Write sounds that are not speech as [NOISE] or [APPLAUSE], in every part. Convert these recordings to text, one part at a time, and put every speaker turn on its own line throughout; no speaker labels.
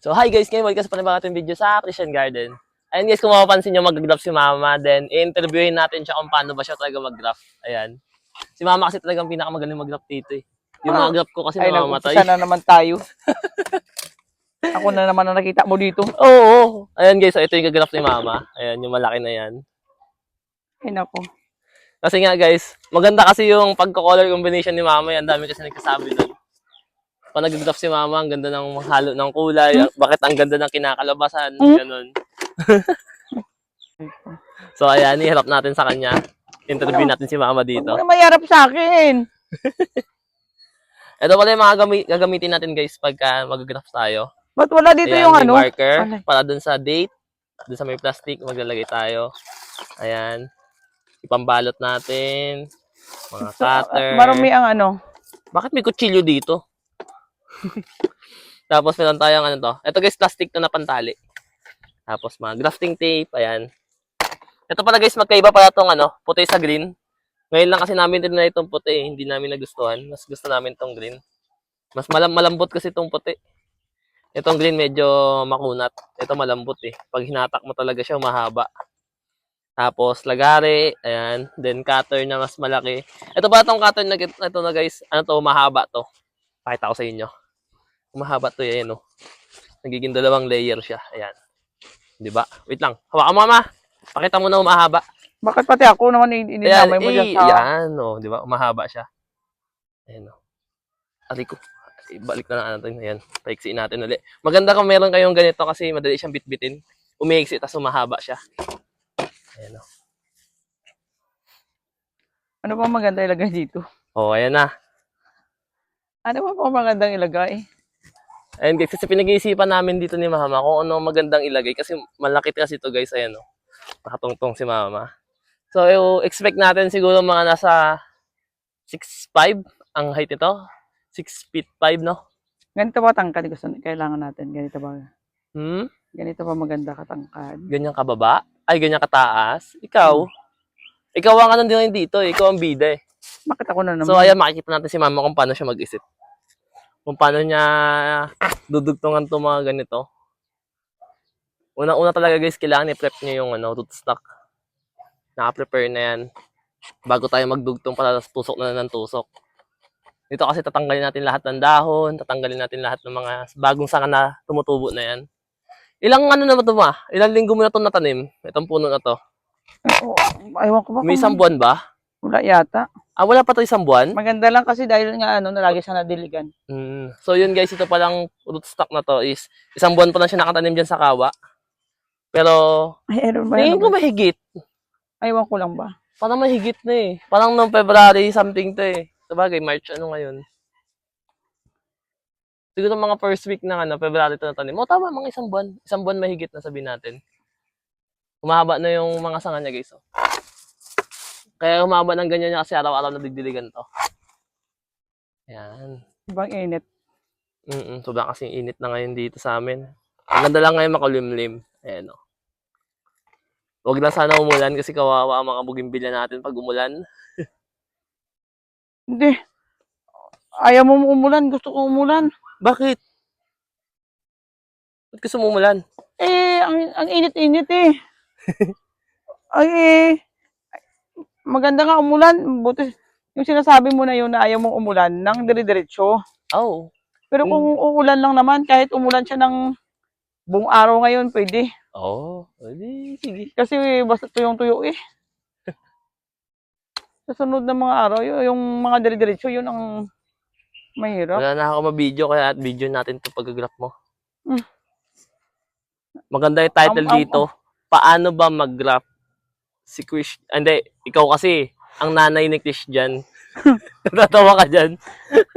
So, hi guys, ngayon welcome sa panibang video sa Christian Garden. Ayun guys, kung mapapansin nyo, mag-graph si Mama. Then, i-interviewin natin siya kung paano ba siya talaga mag-graph. Ayan. Si Mama kasi talagang pinakamagaling mag-graph dito eh. Yung mga graph ko kasi
Ay,
namamatay.
nag-umpisa na naman tayo. [LAUGHS] Ako na naman ang nakita mo dito.
Oo. oo. Ayan guys, so ito yung graph ni Mama. Ayan, yung malaki na yan.
Ay, nako.
Kasi nga guys, maganda kasi yung pagko-color combination ni Mama. Yan, dami kasi nagkasabi doon. Pag nag-graph si Mama, ang ganda ng halo ng kulay. Bakit ang ganda ng kinakalabasan.
Hmm?
Ganun. [LAUGHS] so ayan, iharap natin sa kanya. Interview natin si Mama
Huwag
dito.
mo na mayarap sa akin. [LAUGHS]
Ito pala yung mga gami- gagamitin natin guys pagka mag-graph tayo.
Ba't wala dito
Ayan,
yung
may
ano?
marker
Ano?
para dun sa date. Dun sa may plastic, maglalagay tayo. Ayan. Ipambalot natin. Mga cutter.
Marami ang ano.
Bakit may kutsilyo dito? [LAUGHS] Tapos meron tayong ano to. Ito guys, plastic to na pantali. Tapos mga grafting tape, ayan. Ito pala guys, magkaiba pala tong ano, puti sa green. Ngayon lang kasi namin din na itong puti, eh. hindi namin nagustuhan. Mas gusto namin tong green. Mas malam malambot kasi itong puti. Itong green medyo makunat. Ito malambot eh. Pag hinatak mo talaga siya, mahaba. Tapos lagari, ayan. Then cutter na mas malaki. Ito ba itong cutter na ito na guys? Ano to, mahaba to. Pakita ko sa inyo. Mahaba to yan, no. Nagiging dalawang layer siya. Ayan. 'Di ba? Wait lang. Hawakan mo, mama. Pakita mo na umahaba.
Bakit pati ako naman ininamay mo dyan
eh,
sa...
yan, no. 'Di ba? Umahaba siya. Ayan, no. Ari ko. Ibalik na lang natin. Ayan. Paiksiin natin ulit. Maganda kung meron kayong ganito kasi madali siyang bitbitin. Umiiksi, tapos umahaba siya. Ayan, no.
Ano pa maganda ilagay dito?
Oh, ayan na.
Ano pa pa magandang ilagay?
Ayun guys, kasi pinag-iisipan namin dito ni Mama kung ano ang magandang ilagay kasi malaki kasi ito guys, ayan oh. Nakatungtong si Mama. So, expect natin siguro mga nasa 6'5 ang height nito. 6 feet 5, no?
Ganito ba tangkad gusto kailangan natin? Ganito ba?
Hmm?
Ganito ba maganda katangkad?
Ganyan kababa? Ay, ganyan kataas? Ikaw? Ikaw ang ano din dito, eh. ikaw ang bida eh.
Bakit ako na naman?
So, ayan, makikita natin si Mama kung paano siya mag-isip. Kung paano niya dudugtungan to mga ganito. Una-una talaga guys, kailangan i-prep niyo yung ano, rootstock. Naka-prepare na yan. Bago tayo magdugtong para tusok na ng tusok. Dito kasi tatanggalin natin lahat ng dahon, tatanggalin natin lahat ng mga bagong sanga na tumutubo na yan. Ilang ano na ba ito ma? Ilang linggo mo na ito natanim? Itong puno na to.
Oo, Aywan ko ba
May isang buwan ba?
Wala yata.
Ah, wala pa to isang buwan?
Maganda lang kasi dahil nga ano, nalagi siya nadiligan.
Mm. So yun guys, ito palang rootstock na to is isang buwan pa lang siya nakatanim dyan sa kawa. Pero
Ay, ba?
tingin ko mahigit.
Aywan ko lang ba?
Parang mahigit na eh. Parang noong February something to eh. Sabagay, March ano ngayon. Siguro mga first week ng ano, February to natanim. O tama, mga isang buwan. Isang buwan mahigit na sabihin natin. Umahaba na yung mga sanga niya guys. Oh. Kaya umahaba ng ganyan niya kasi araw-araw nadigdiligan to. Ayan.
Ibang init.
Mm sobrang kasing init na ngayon dito sa amin. Ang ganda lang ngayon makulimlim. Ayan o. Huwag lang sana umulan kasi kawawa ang mga bugimbilya natin pag umulan. [LAUGHS]
Hindi. Ayaw mo umulan. Gusto ko umulan.
Bakit? Ba't gusto mo umulan?
Eh, ang, ang init-init eh. [LAUGHS] Ay, eh. Maganda nga umulan. Buti, yung sinasabi mo na yun na ayaw mong umulan nang dire-diretso.
Oh.
Pero kung uulan lang naman, kahit umulan siya ng buong araw ngayon, pwede.
Oh. Edi, sige.
Kasi basta tuyong-tuyo eh. [LAUGHS] Sa sunod na mga araw, y- yung mga dire-diretso, yun ang mahirap.
Wala na ako mabideo kaya at video natin to pag-graph mo.
Mm.
Maganda yung title
Am- am-
dito. Paano ba mag-graph si Chris? Hindi, ikaw kasi ang nanay ni Christian. [LAUGHS] Natatawa ka dyan. [LAUGHS]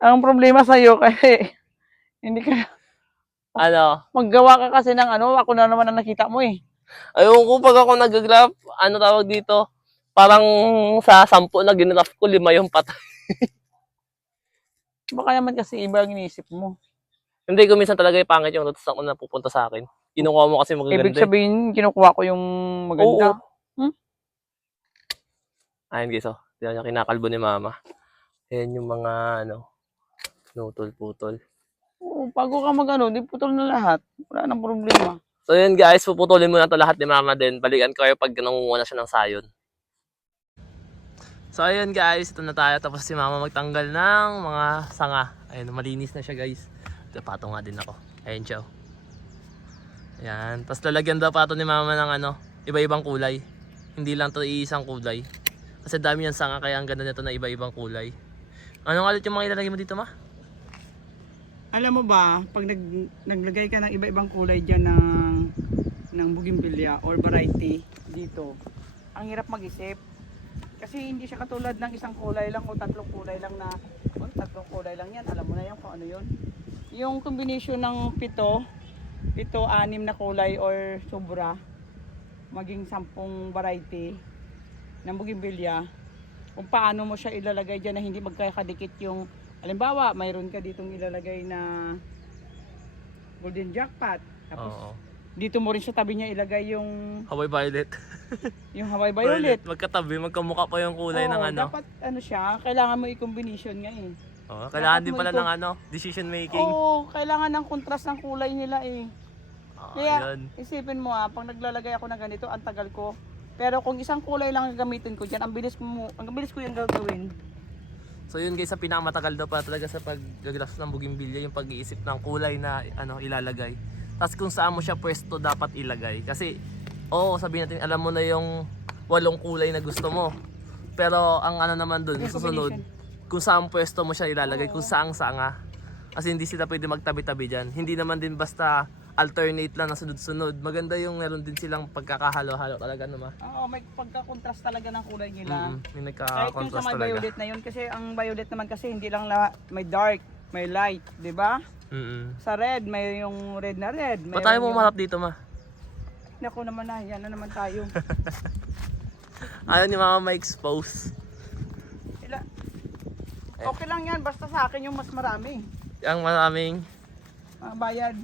Ang problema sa iyo kasi hindi ka
Ano?
maggawa ka kasi ng ano, ako na naman ang nakita mo eh.
Ayun ko, pag ako nag-graph, ano tawag dito? Parang sa sampu na ginraph ko, lima yung patay.
Baka naman kasi iba ang iniisip mo.
Hindi ko minsan talaga yung pangit yung rotas ako na pupunta sa akin. Kinukuha mo kasi magaganda.
Ibig sabihin, kinukuha ko yung maganda.
Oo. Ayun guys, oh. Tignan niyo, kinakalbo ni mama. Ayan yung mga, ano, nutol-putol.
Oo, bago ka mag ano, di putol na lahat. Wala nang problema.
So yun guys, puputulin muna to lahat ni mama din. Balikan ko kayo pag nangunguha na siya ng sayon. So ayun guys, ito na tayo. Tapos si mama magtanggal ng mga sanga. Ayun, malinis na siya guys. Ito, pato nga din ako. Ayun siya. Oh. Ayan. Tapos lalagyan daw pato ni mama ng ano, iba-ibang kulay. Hindi lang to iisang kulay. Kasi dami yung sanga kaya ang ganda nito na iba-ibang kulay. Anong ulit yung mga ilalagay mo dito ma?
Alam mo ba, pag nag, naglagay ka ng iba-ibang kulay dyan ng, ng bougainvillea or variety dito, ang hirap mag-isip. Kasi hindi siya katulad ng isang kulay lang o tatlong kulay lang na, o tatlong kulay lang yan, alam mo na yan kung ano yun. Yung combination ng pito, pito, anim na kulay or sobra, maging sampung variety ng bougainvillea, kung paano mo siya ilalagay dyan na hindi magkakadikit yung Halimbawa, mayroon ka ditong ilalagay na golden jackpot. Tapos
Oo.
dito mo rin sa tabi niya ilagay yung
Hawaii violet. [LAUGHS]
yung Hawaii Violet.
Magkatabi, magkamukha pa yung kulay ng
Oo,
ano.
Dapat ano siya, kailangan mo i-combination nga eh.
Oh, kailangan din pala
ito-
ng ano, decision making.
Oo, kailangan ng contrast ng kulay nila eh.
Ah,
Kaya
yun.
isipin mo ah, pag naglalagay ako ng ganito, ang tagal ko. Pero kung isang kulay lang ang gamitin ko diyan, ang bilis mo, ang bilis ko yung gagawin.
So yun guys, sa pinakamatagal daw pa talaga sa pag-graph ng bougainvillea yung pag-iisip ng kulay na ano ilalagay. Tapos kung saan mo siya pwesto dapat ilagay. Kasi, oo, sabihin natin, alam mo na yung walong kulay na gusto mo. Pero ang ano naman dun,
Yung
susunod,
combination.
Kung saan pwesto mo siya ilalagay, kung saang sanga. Kasi hindi sila pwede magtabi-tabi dyan. Hindi naman din basta alternate lang na sunod-sunod. Maganda yung meron din silang pagkakahalo-halo talaga naman.
Oo, may pagka-contrast talaga ng kulay nila.
Mm, may
Kahit yung sa
nagka-contrast
may
talaga.
violet na yun, kasi ang violet naman kasi hindi lang la, may dark, may light, di ba?
Mm-mm.
Sa red, may yung red na red.
Ba't tayo
mayroon
mo umarap dito ma?
yung- Naku naman na, yan na naman tayo. [LAUGHS]
Ayaw ni mama ma-expose.
Ila, okay lang yan, basta sa akin yung mas marami.
Ang maraming
Ang bayad.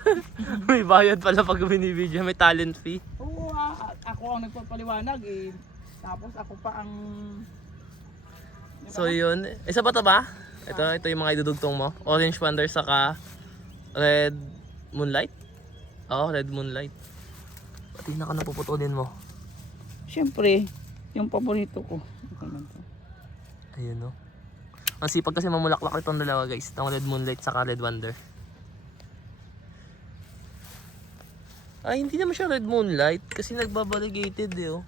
[LAUGHS]
may bayad pala pag binibidyo, may talent fee.
Oo, ah, a- ako ang nagpapaliwanag eh. Tapos ako pa ang...
So yun, isa pa to ba? Ito, ito yung mga idudugtong mo. Orange Wonder saka Red Moonlight. Oo, Red Moonlight. Pati na ka napuputulin mo.
Siyempre, yung paborito ko.
Ayun no. Ang sipag kasi mamulaklak itong dalawa guys. Itong Red Moonlight saka Red Wonder. Ay, hindi naman siya Red Moonlight kasi nagbaballigated eh oh.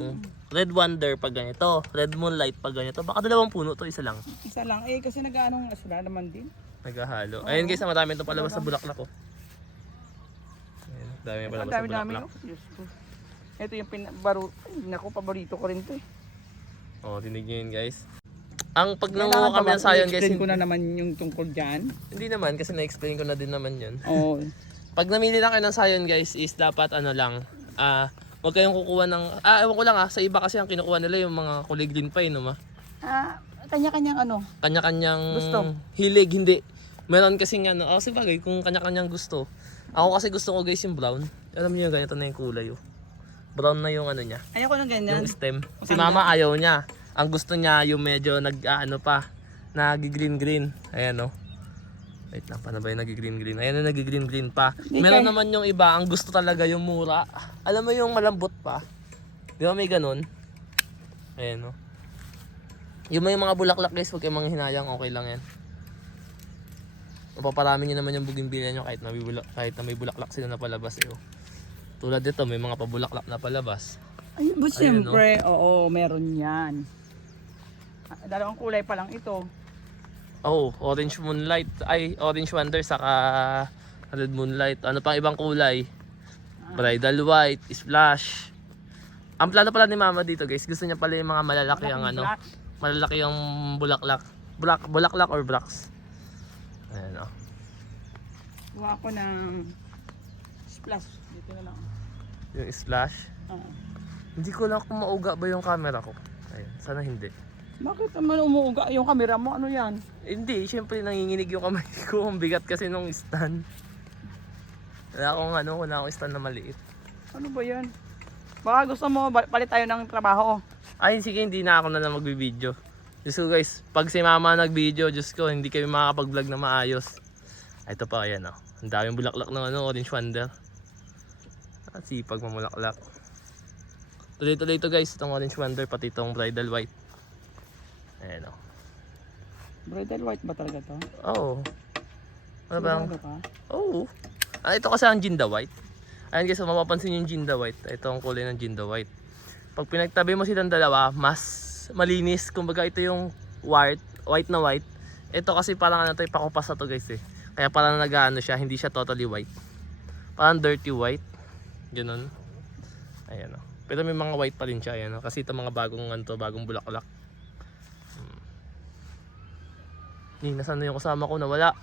Oh. Red Wonder pag ganito, Red Moonlight pag ganito. Baka dalawang puno to, isa lang.
Isa lang, eh kasi nag-anong sila naman din.
Naghahalo. Ayun guys, marami ito palabas sa bulaklak ko. Ayun, dami
Ang
palabas sa bulaklak.
oh. Diyos ko. Ito yung pin baro, ay, naku, paborito ko rin to eh.
Oh, tinig nyo yun guys. Ang pag nanguha kami ng sayon guys,
i-explain ko
hindi,
na naman yung tungkol dyan.
hindi naman kasi na-explain ko na din naman yun.
Oo. [LAUGHS]
Pag namili lang kayo ng sayon guys is dapat ano lang, ah, wag kayong kukuha ng, ah, ewan ko lang ah, sa iba kasi ang kinukuha nila yung mga kulay green pa eh, no ma?
Ah, kanya-kanyang ano.
Kanya-kanyang
Gusto.
hilig, hindi. Meron kasi nga, ano, oh, si bagay, kung kanya-kanyang gusto. Ako kasi gusto ko guys yung brown. Alam niyo ganito na yung kulay oh. Brown na yung ano niya.
Ayoko ng ganyan.
Yung stem. Si mama ayaw niya. Ang gusto niya yung medyo nag ano pa, nag-green green. Ayan oh. Wait lang, paano ba yung nag-green green? Ayan na nag-green green pa. Meron naman yung iba, ang gusto talaga yung mura. Alam mo yung malambot pa. Di ba may ganun? Ayan oh. Yung may mga bulaklak guys, huwag kayong mga hinayang, okay lang yan. Mapaparami nyo naman yung bougainvillea nyo kahit, may bulak, kahit na may bulaklak sila na palabas eh. oh. Tulad dito, may mga pabulaklak na palabas.
Ay, but
Ayun,
siyempre, oo, meron yan. Dalawang kulay pa lang ito.
Oh, orange moonlight. Ay, orange wonder saka red moonlight. Ano pang ibang kulay? Bridal white, splash. Ang plano pala ni mama dito guys, gusto niya pala yung mga malalaki ang
Malaking
ano,
black.
malalaki yung bulaklak. Bulak, bulaklak or blacks. Ayan oh.
Gawa ko ng splash. Dito na lang.
Yung splash.
Oo.
Hindi ko lang kung mauga ba yung camera ko. Ayun, sana hindi.
Bakit naman umuuga yung camera mo? Ano yan?
Hindi, syempre nanginginig yung kamay ko. Ang bigat kasi nung stand. Wala akong ano, wala akong stand na maliit.
Ano ba yan? Baka gusto mo, palit tayo ng trabaho.
Ay, sige, hindi na ako na lang magbibideo. Diyos ko guys, pag si mama nag-video, Diyos ko, hindi kami makakapag-vlog na maayos. Ito pa, ayan o. Ang daming bulaklak ng ano, orange wonder. At sipag mamulaklak. Tuloy-tuloy ito guys, itong orange wonder, pati itong bridal white. Ayan o.
Bridal white ba talaga to?
Oo. Ano bang?
Sigurado ka?
Oo. Ah, ito kasi ang Jinda White. Ayan guys, kung mapapansin yung Jinda White. Ito ang kulay ng Jinda White. Pag pinagtabi mo silang dalawa, mas malinis. Kumbaga ito yung white, white na white. Ito kasi parang ano to, ipakupas na to guys eh. Kaya parang nag-ano siya, hindi siya totally white. Parang dirty white. Ganun. Ayan o. Pero may mga white pa rin siya, ayan o. Kasi ito mga bagong ano to, bagong bulaklak. Hmm. Ni, nasaan na yung kasama ko? Nawala.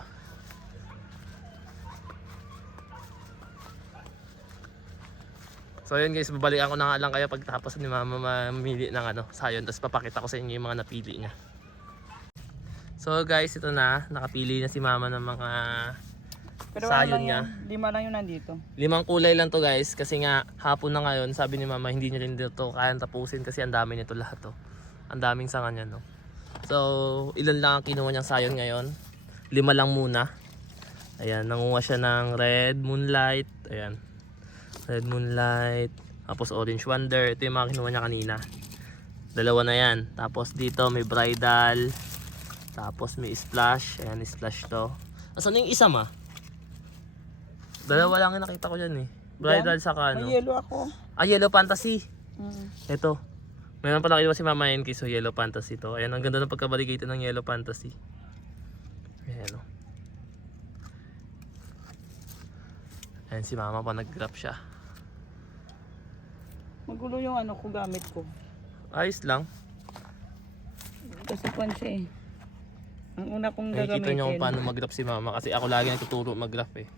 So yun guys, babalikan ko na nga lang kayo pagtapos ni mama mamili ng ano, sayon. Tapos papakita ko sa inyo yung mga napili niya. So guys, ito na. Nakapili na si mama ng mga
Pero
Sayon
ano
niya.
yan, lima lang yung nandito.
limang kulay lang to guys. Kasi nga hapon na ngayon, sabi ni mama hindi niya rin dito kayang tapusin kasi ang dami nito lahat to. Ang daming sanga niya no. So ilan lang ang kinuha niyang sayon ngayon. Lima lang muna. Ayan, nanguha siya ng red moonlight. Ayan. Red moonlight. Tapos orange wonder. Ito yung mga kinuha niya kanina. Dalawa na yan. Tapos dito may bridal. Tapos may splash. Ayan, splash to. Asan yung isa ma? Dalawa lang yung nakita ko dyan eh. Bridal saka ano.
May yellow ako.
Ah, Yellow Fantasy.
Mm.
Ito. Mayroon pala kinuha si Mama Enki so Yellow Fantasy to. Ayan, ang ganda ng pagkabaligate ng Yellow Fantasy. Ayan o. Ayan si Mama pa nag-grab siya.
Magulo yung ano ko gamit ko.
Ayos lang.
Kasi kwan siya eh. Ang una kong
Nakikita
gagamitin.
niyo kung paano mag-graph si Mama kasi ako lagi nagtuturo mag-graph eh.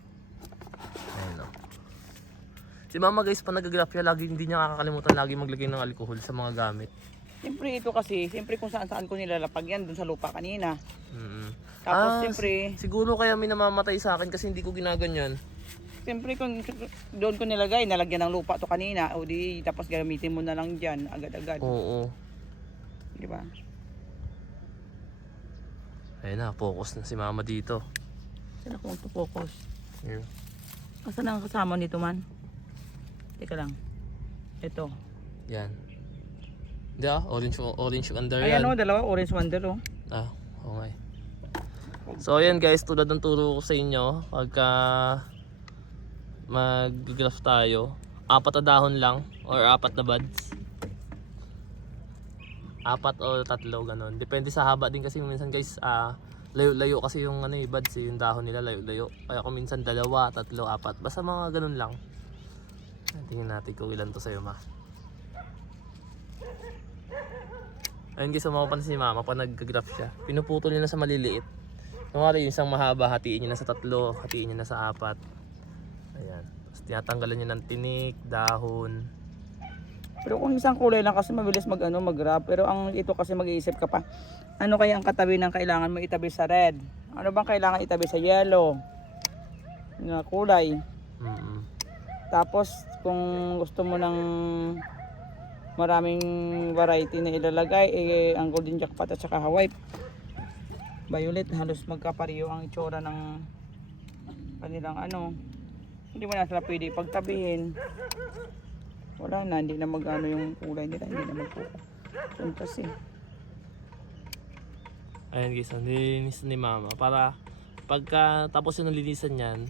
Si Mama guys, pa nag-graph siya, lagi hindi niya kakalimutan lagi maglagay ng alcohol sa mga gamit.
Siyempre ito kasi, siyempre kung saan saan ko nilalapag yan dun sa lupa kanina.
Mm
Tapos
Ah,
siyempre,
Siguro kaya may namamatay sa akin kasi hindi ko ginaganyan.
siyempre kung doon ko nilagay, nalagyan ng lupa to kanina, o di tapos gamitin mo na lang dyan agad-agad.
Oo.
Di ba?
Ayun na, focus na si mama dito.
Saan ako magpo-focus?
Here.
Asan ang kasama nito man? Teka lang. Ito.
Yan. Hindi ah, orange, orange under
Ayan
yan.
o, dalawa orange wonder oh.
Ah, okay. So ayan guys, tulad ng turo ko sa inyo, pagka mag-graph tayo, apat na dahon lang or apat na buds. Apat o tatlo ganun. Depende sa haba din kasi minsan guys, ah layo-layo kasi yung ano eh, buds eh, yung dahon nila layo-layo. Kaya kung minsan dalawa, tatlo, apat, basta mga ganun lang. Tingnan natin kung ilan to sa'yo ma. Ayun guys, mapapansin si mama pag nag-graph siya. Pinuputol niya na sa maliliit. Kunwari yung isang mahaba, hatiin niya na sa tatlo, hatiin niya na sa apat. Ayan. Tapos tinatanggalan niya ng tinik, dahon.
Pero kung isang kulay lang kasi mabilis mag ano, mag-grab. Pero ang ito kasi mag-iisip ka pa. Ano kaya ang katabi ng kailangan mo itabi sa red? Ano bang kailangan itabi sa yellow? Na kulay.
Mm
Tapos kung gusto mo ng maraming variety na ilalagay, eh, ang golden jackpot at saka Hawaii violet halos magkapariyo ang itsura ng kanilang ano. Hindi mo na sila pwede pagtabihin. Wala na, hindi na magano yung kulay nila, hindi na magpupuntas eh.
Ayan guys, nilinis ni mama. Para pagka tapos yung nalinisan niyan,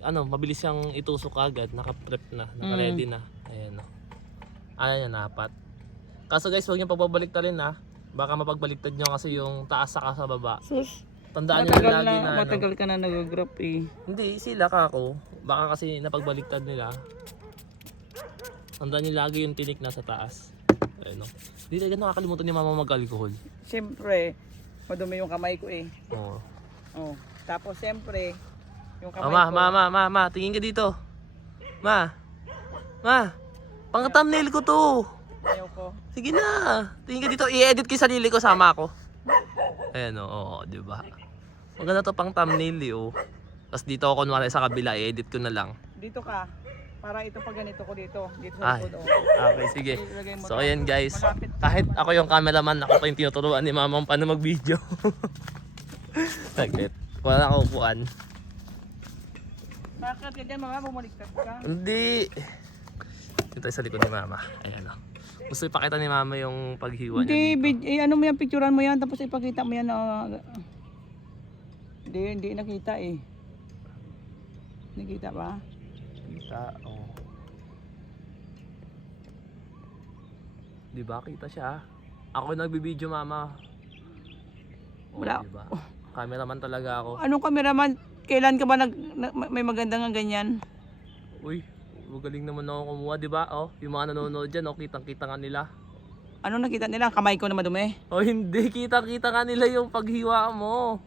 ano, mabilis siyang itusok agad. Naka-prep na, naka-ready na. Ayan o. Ayan yan, apat. Kaso guys, huwag niyo pagbabaliktad rin ha. Baka mapagbaliktad niyo kasi yung taas saka sa baba.
Sus,
Tandaan niyo
matagal
lagi
na,
na, ano.
matagal ka na nag-grab eh.
Hindi, sila kako. Baka kasi napagbaliktad nila. Tandaan niyo lagi yung tinik nasa taas. Ayun o. Hindi talaga nakakalimutan ni mama mag-alcohol.
Siyempre, madumi yung kamay ko eh.
Oo.
Oh. Tapos siyempre, yung kamay
Mama,
ko.
mama, mama, ma, tingin ka dito. Ma. Ma. Pang thumbnail ko to.
Ayaw ko.
Sige na. Tingin ka dito. I-edit ko yung sarili ko sama ako. Ayan o, oo, di ba? Maganda to pang thumbnail eh, oh. Tapos dito ako kunwari sa kabila, i-edit ko na lang.
Dito ka. Para ito pag ganito ko dito. Dito sa
Ay,
likod. Oh.
okay, sige.
Ilagay mo
So
to.
ayan guys,
Malapit.
kahit ako yung cameraman, ako pa yung tinuturuan ni mama paano mag-video. [LAUGHS] Saglit. Wala na ako upuan.
Bakit ka dyan, mama? Bumaliktad ka.
Hindi. Dito tayo sa likod ni mama. Ayan o. Gusto ipakita ni mama yung paghiwa
Hindi,
niya dito.
vid- eh, ano mo yan, picturean mo yan, tapos ipakita mo yan na... Hindi, hindi nakita eh. Nakita ba?
Kita, oh. Di ba? Kita siya. Ako yung nagbibideo, mama. Oh,
Wala.
Di ba? Cameraman talaga ako.
Anong cameraman? Kailan ka ba nag, na- may maganda nga ganyan?
Uy, magaling naman ako kumuha, di ba? Oh, yung mga nanonood dyan, oh, kitang-kita nga nila.
Ano nakita nila? Kamay ko na madumi.
Oh, hindi. Kitang-kita nga nila yung paghiwa mo.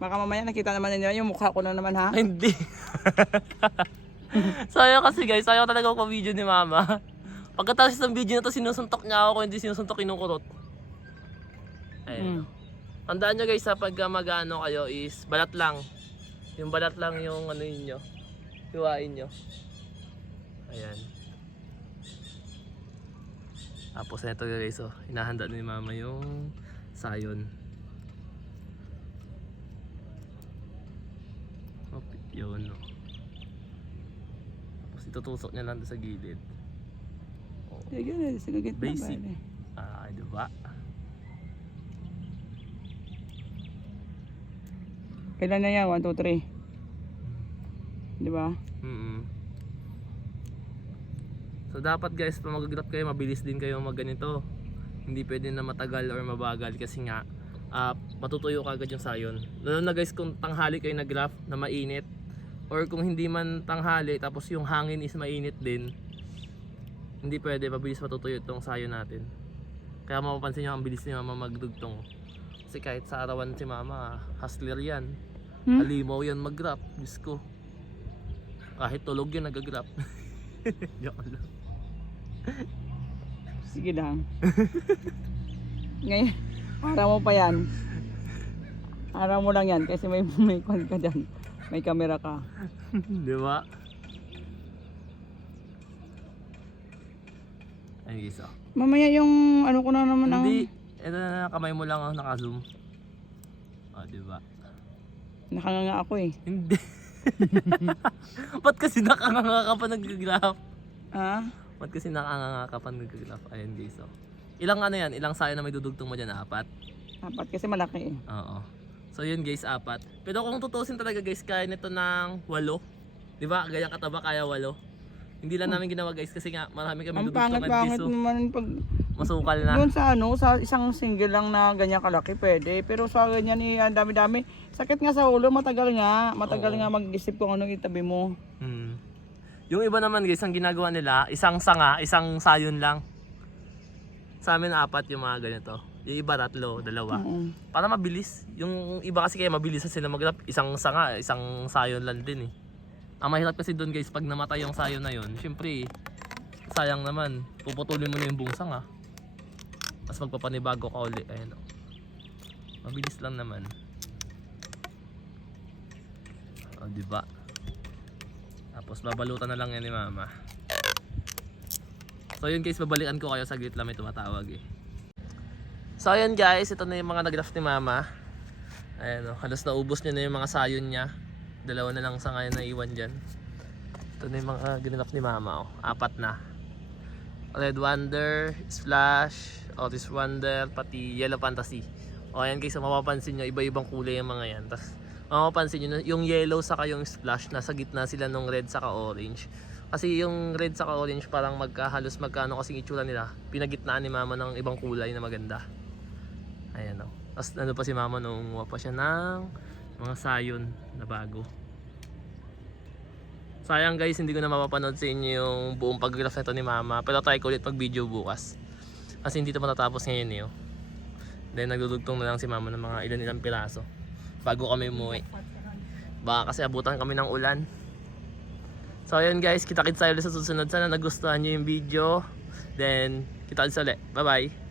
Baka mamaya nakita naman nila yung mukha ko na naman ha.
Hindi. [LAUGHS] sayang kasi guys, sayang talaga ako video ni mama. Pagkatapos ng video na to, sinusuntok niya ako, kung hindi sinusuntok, kinukurot. Ayun.
Mm.
Tandaan nyo guys, sa pag magano kayo is balat lang. Yung balat lang yung ano yun nyo. Hiwain nyo. Ayan. Tapos ito guys, oh, hinahanda ni mama yung sayon. Oh, yun oh. Tapos itutusok niya lang sa gilid. Oh, Basic.
eh.
ah, di ba?
Kailan na yan? 1, 2, 3. Di ba?
mm So dapat guys, pag mag-graph kayo, mabilis din kayo mag ganito. Hindi pwede na matagal or mabagal kasi nga ah, matutuyo kagad yung sayon. Lalo na guys kung tanghali kayo nag-graph na mainit or kung hindi man tanghali tapos yung hangin is mainit din. Hindi pwede, mabilis matutuyo itong sayon natin. Kaya mapapansin nyo ang bilis ni mama magdugtong. Kasi kahit sa arawan si mama, hustler yan.
Hmm?
Halimaw yan mag-graph, Diyos ko. Kahit tulog yan nag-graph. [LAUGHS] Joke lang.
Sige lang. [LAUGHS] Ngayon, araw mo pa yan. Araw mo lang yan kasi may may kwan ka dyan. May camera ka. [LAUGHS]
Di ba? Ay, isa.
Mamaya yung ano ko na naman ang...
Hindi. Ito na kamay mo lang ang naka-zoom. O, di ba?
Nakanganga ako eh.
Hindi. [LAUGHS] Ba't kasi nakanganga ka pa nag-graph?
Ah?
Ba't kasi nakanganga ka pa nag-graph? Ayun, guys. Oh. Ilang ano yan? Ilang sayo na may dudugtong mo dyan? Apat?
Apat kasi malaki eh.
Oo. So yun guys, apat. Pero kung tutusin talaga guys, kaya nito ng walo. Di ba? Gaya kataba, kaya walo. Hindi lang namin ginawa guys kasi nga marami kami
Ang
dudugtungan
pangit-pangit
piso.
naman pag...
Masukal na.
Doon sa ano, sa isang single lang na ganyan kalaki pwede. Pero sa ganyan eh, ang dami-dami. Sakit nga sa ulo, matagal nga. Matagal
Oo.
nga mag-isip kung anong itabi mo.
Hmm. Yung iba naman guys, ang ginagawa nila, isang sanga, isang sayon lang. Sa amin apat yung mga ganito. Yung iba tatlo, dalawa.
Oo.
Para mabilis. Yung iba kasi kaya mabilis na sila mag isang sanga, isang sayon lang din eh. Ang mahirap kasi doon guys, pag namatay yung sayon na yun, syempre, sayang naman. Puputulin mo na yung buong sanga. Tapos magpapanibago ka uli. Ayun o. Mabilis lang naman. O, di ba? Tapos babalutan na lang yan ni mama. So yun guys, babalikan ko kayo saglit lang may tumatawag eh. So ayun guys, ito na yung mga nag-graph ni mama. Ayan o, halos naubos niya na yung mga sayon niya. Dalawa na lang sa ngayon na iwan dyan. Ito na yung mga ginraph ni mama o, apat na. Red Wonder, Splash, Otis Wonder, pati Yellow Fantasy. O ayan guys, mapapansin nyo, iba-ibang kulay yung mga yan. Tapos mapapansin nyo, yung yellow saka yung splash, nasa gitna sila nung red saka orange. Kasi yung red saka orange parang magkahalos magkano kasing itsura nila. Pinagitnaan ni mama ng ibang kulay na maganda. Ayan o. Tapos ano pa si mama nung pa siya ng mga sayon na bago. Sayang guys, hindi ko na mapapanood sa inyo yung buong pag-graph nito ni mama. Pero try ko ulit pag video bukas. Kasi hindi ito matatapos ngayon eh. oh. Then nagdudugtong na lang si mama ng mga ilan ilang piraso. Bago kami umuwi. Baka kasi abutan kami ng ulan. So ayun guys, kita-kits tayo sa susunod. Sana nagustuhan nyo yung video. Then, kita-kits ulit. Bye bye.